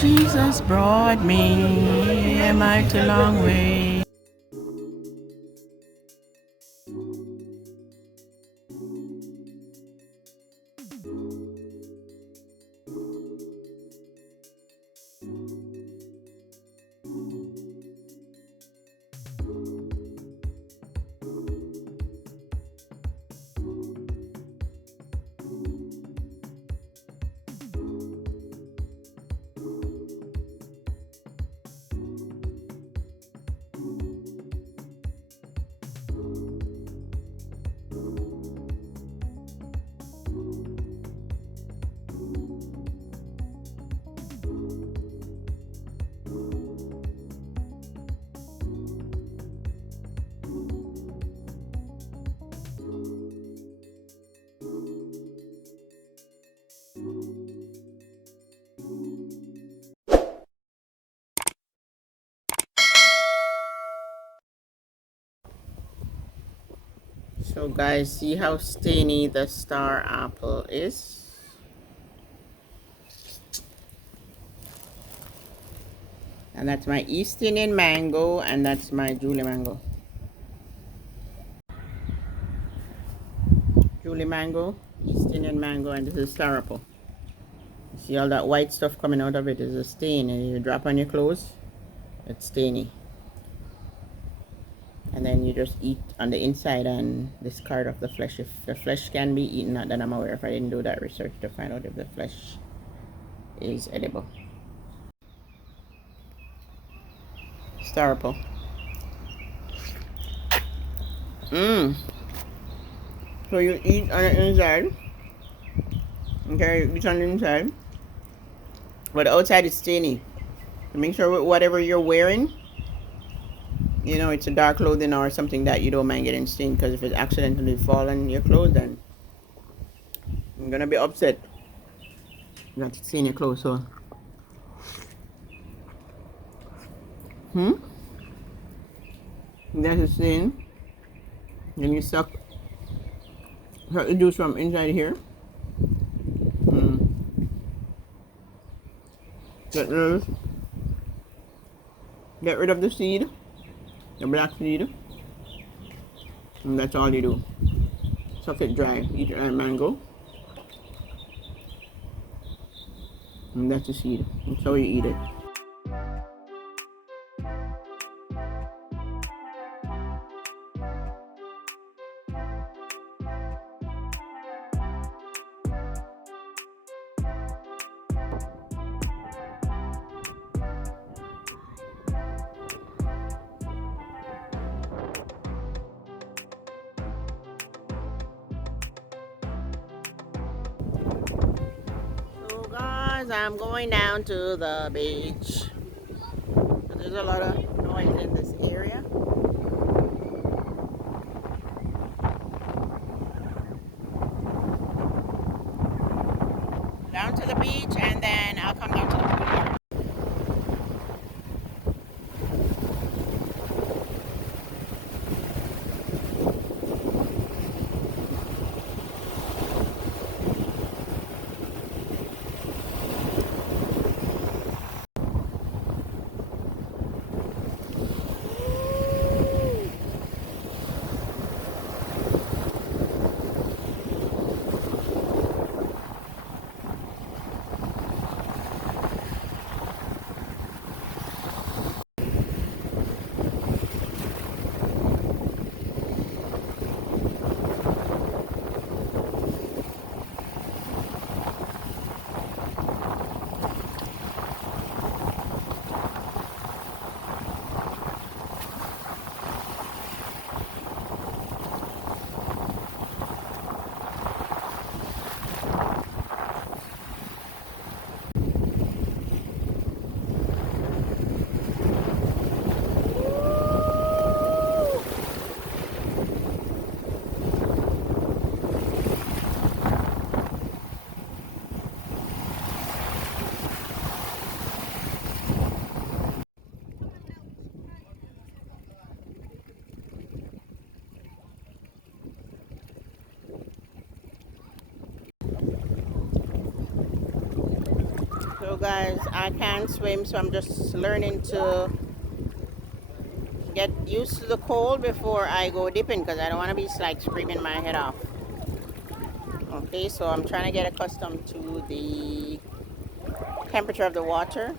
Jesus brought me a mighty long way. So guys, see how stainy the star apple is? And that's my East Indian mango, and that's my Julie mango. Julie mango, East Indian mango, and this is star apple. See all that white stuff coming out of it is a stain, and you drop on your clothes, it's stainy. And then you just eat on the inside and discard of the flesh. If the flesh can be eaten, not that I'm aware of. I didn't do that research to find out if the flesh is edible. Star apple. So you eat on the inside. Okay, you eat on the inside. But the outside is stainy. So make sure whatever you're wearing, you know, it's a dark clothing or something that you don't mind getting stained, because if it accidentally fall on your clothes, then you're gonna be upset. You got to stain your clothes, so that's a stain. Then you suck the juice from inside here. Get rid of the seed, the black seed, and that's all you do. Suck it dry. Eat your mango, and that's the seed. That's how you eat it. So guys, I'm going down to the beach. There's a lot of noise in this area. Down to the beach, and then I'll come down to the pool. guys, I can't swim, so I'm just learning to get used to the cold before I go dipping because I don't want to be like screaming my head off. Okay, so I'm trying to get accustomed to the temperature of the water.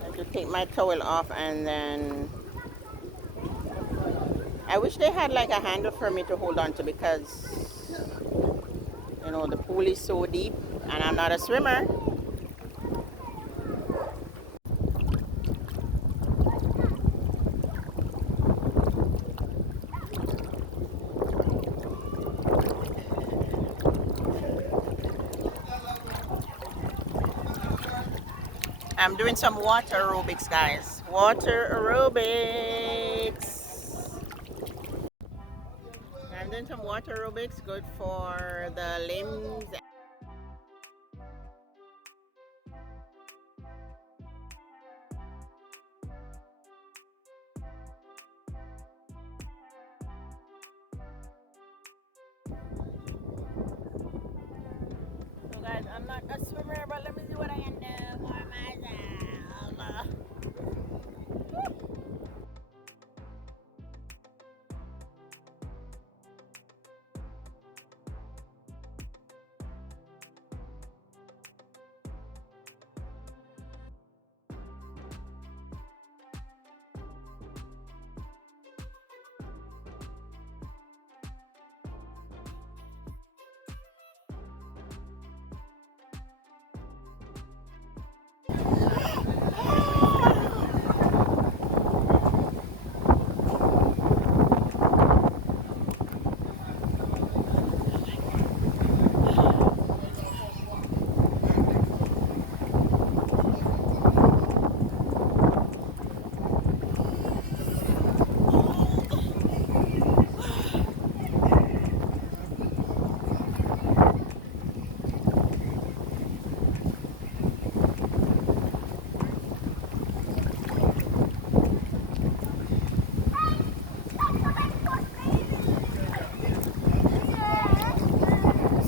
I have to take my towel off, and then I wish they had like a handle for me to hold on to because you know the pool is so deep and I'm not a swimmer. I'm doing some water aerobics, guys. Water aerobics. I'm doing some water aerobics, good for the limbs. So guys, I'm not a swimmer, but let me see what I can do for myself.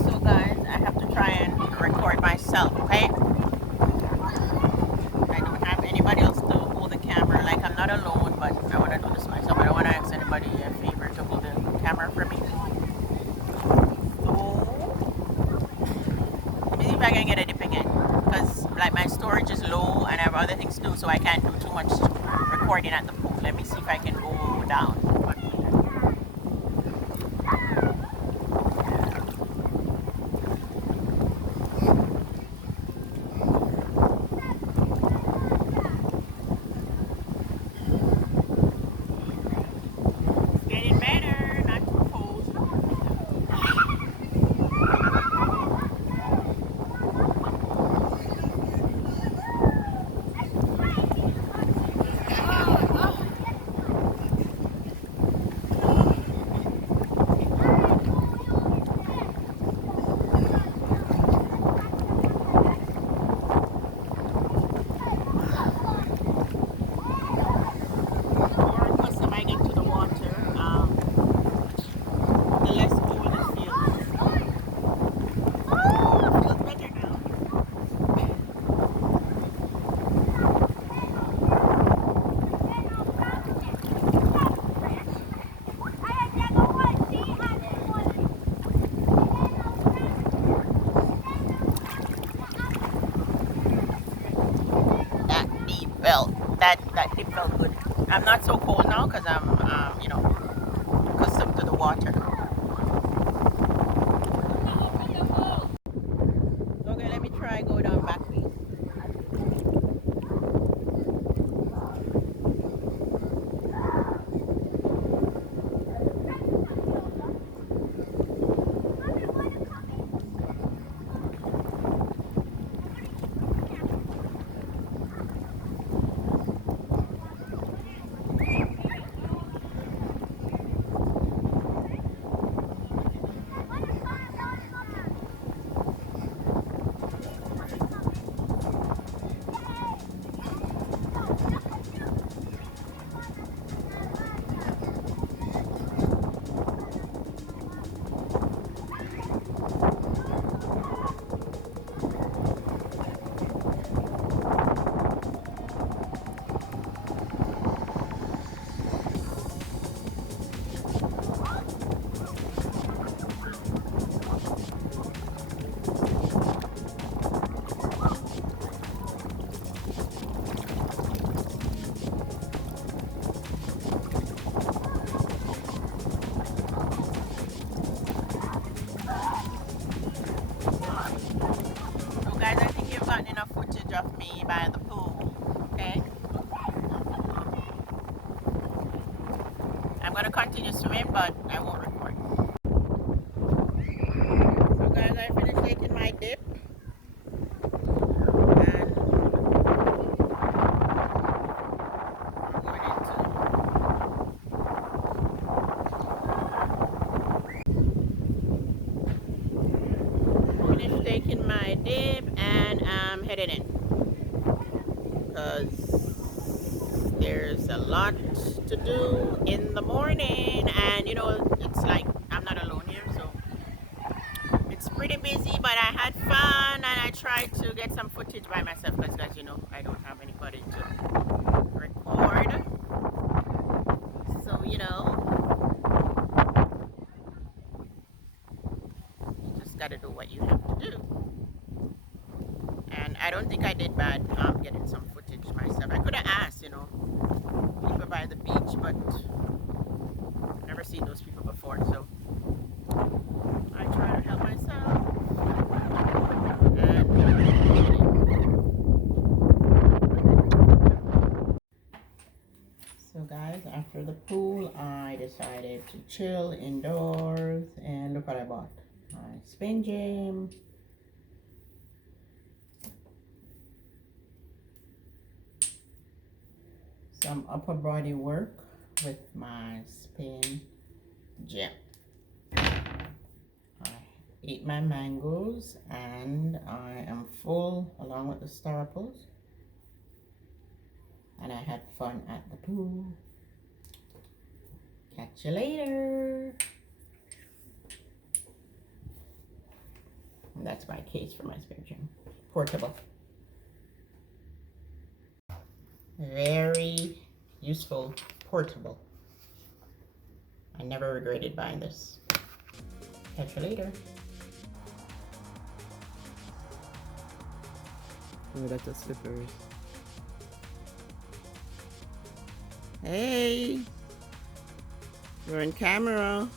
So guys, I have to try and record myself, okay? I don't have anybody else to hold the camera. Like I'm not alone, but I want to do this myself. I don't want to ask anybody a favor to hold the camera for me. So let me see if I can get a dipping in, because like my storage is low and I have other things to do, so I can't do too much recording at the pool. Let me see if I can go down. Getting better, not too cold. The more accustomed I get to the water, the less cold it feels. Feels better now. That deep felt good. I'm not so cold now because I'm accustomed to the water. Okay, let me try go down back, please. footage of me by the pool. Okay? I'm gonna continue swimming, but I won't record. So guys, I finished taking my dip. And finished taking my dip and I'm heading in. Because there's a lot to do in the morning, and you know, it's like I'm not alone here, so it's pretty busy, but I had fun and I tried to get some footage by myself because, guys, you know, I don't have anybody to record. So, you know, you just gotta do what you have to do. And I don't think I did bad getting some footage myself. I could have asked, you know, people by the beach, but I've never seen those people before, so I try to help myself. So guys, after the pool, I decided to chill indoors, and look what I bought. My spin gym, some upper body work with my spin gym. I ate my mangoes and I am full along with the star apples. And I had fun at the pool. Catch you later. And that's my case for my spin gym. Portable. Very useful, portable. I never regretted buying this. Catch you later. Oh, that's the slippers. Hey, we're on camera.